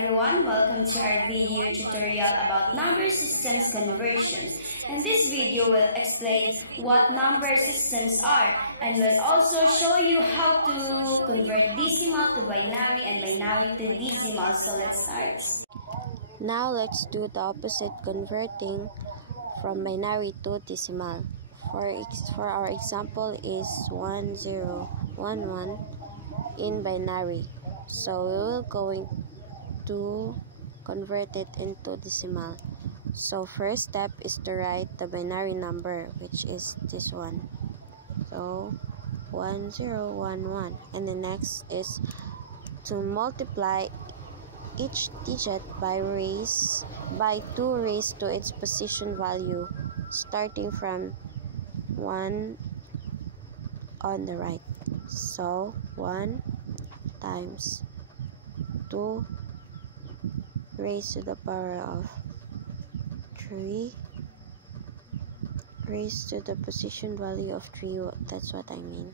everyone, welcome to our video tutorial about number systems conversions. And this video will explain what number systems are and will also show you how to convert decimal to binary and binary to decimal. So let's start. Now let's do the opposite, converting from binary to decimal. For our example is 1011 in binary. So we will going to convert it into decimal. So first step is to write the binary number, which is this one. So 1011, and the next is to multiply each digit by 2 raised to its position value, starting from 1 on the right. So 1 times 2 raised to the power of 3 raised to the position value of 3, that's what I mean.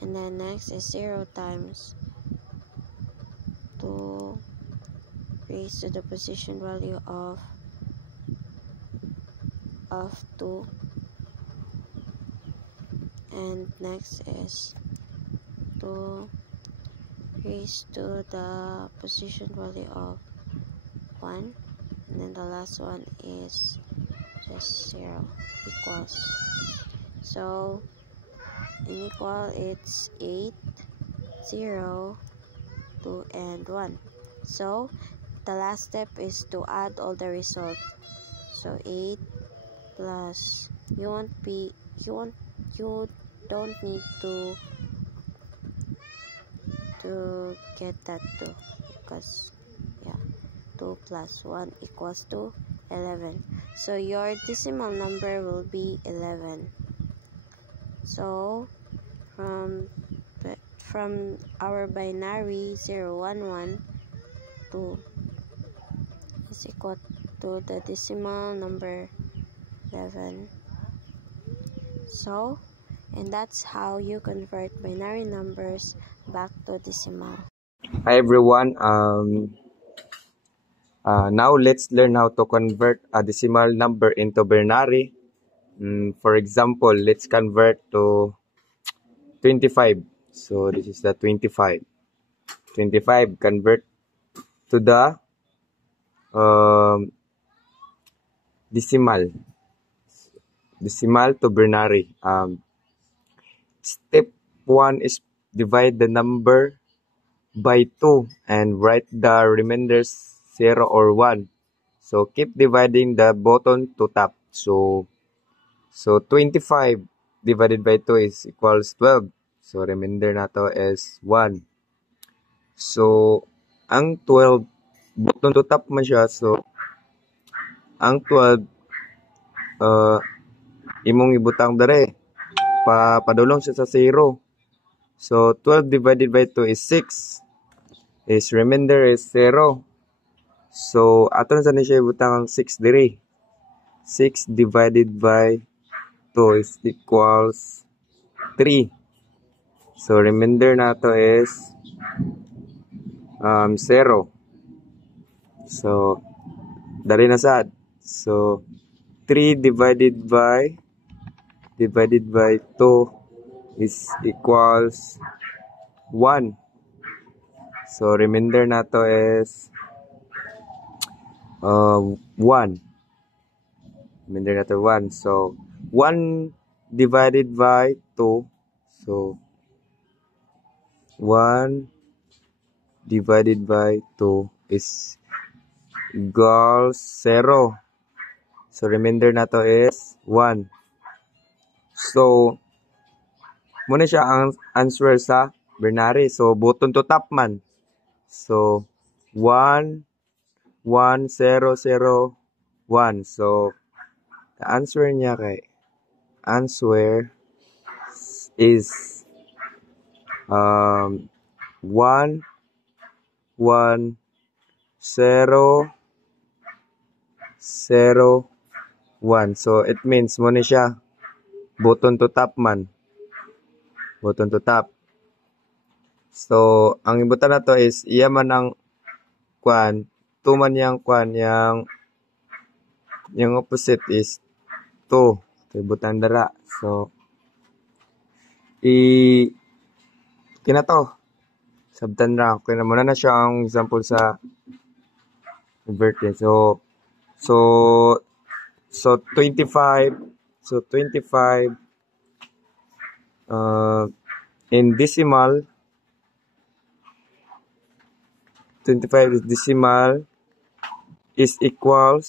And then next is 0 times 2 raised to the position value of 2, and next is 2 raised to the position value of 1, and then the last one is just 0 equals. So in equal, it's 8, 0, 2, and 1. So the last step is to add all the result. So 8 plus, you don't need to get that 2, because 2 plus 1 equals to 11. So your decimal number will be 11. So from our binary 011 2 is equal to the decimal number 11. So, and that's how you convert binary numbers back to decimal. Hi everyone. Now let's learn how to convert a decimal number into binary. For example, let's convert to 25. So this is the 25. 25 convert to the decimal to binary. Step 1 is divide the number by 2 and write the remainders 0 or 1. So keep dividing the button to top. So 25 divided by 2 is equals 12. So remainder na to is 1. So ang 12 button to top man siya. So ang 12 imong ibutang dere padulong siya sa 0. So 12 divided by 2 is 6. Is remainder is 0. So aton sa siya ibutang ang 6 diri. 6 divided by 2 is equals 3. So remainder na to is 0. So dali na sad. So 3 divided by 2 is equals 1. So remainder na to is 1. Remainder na to 1. So 1 divided by 2. So 1 divided by 2 is equals 0. So remainder na to is 1. So muna siya ang answer sa binary. So button to top man. So 1 1 0 0 1. So the answer niya is 1 1 0 0 1. So it means muna siya button to top man. Button to top. So ang ibutan na to is iya man ang 2 man yung opposite is 2. Butang dara. So, kina to. Sabtan ra. Okay na muna na siya ang example sa birthday. So 25. So 25 in decimal. 25 is decimal is equal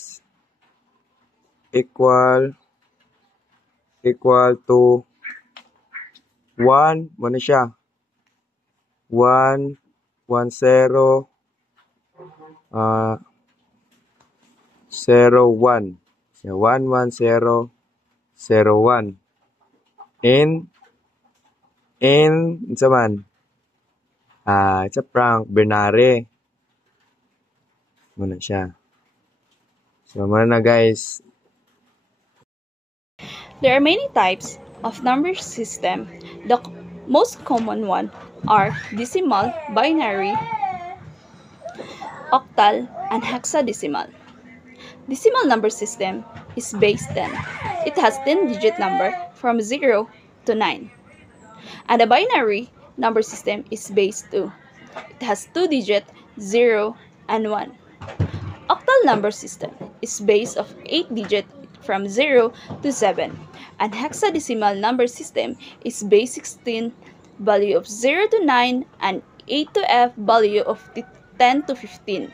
to 1. Muna siya. 1, 1, 0, 0, 1. So, 1, 1, 0, 0, 1. In sa man. It's a prank. Binary. Muna siya. So, muna na guys. There are many types of number system. The most common one are decimal, binary, octal, and hexadecimal. Decimal number system is base 10. It has 10-digit number from 0 to 9. And the binary number system is base 2. It has 2-digit 0 and 1. Octal number system is base of 8-digit from 0 to 7. And hexadecimal number system is base 16, value of 0 to 9, and A to F value of 10 to 15.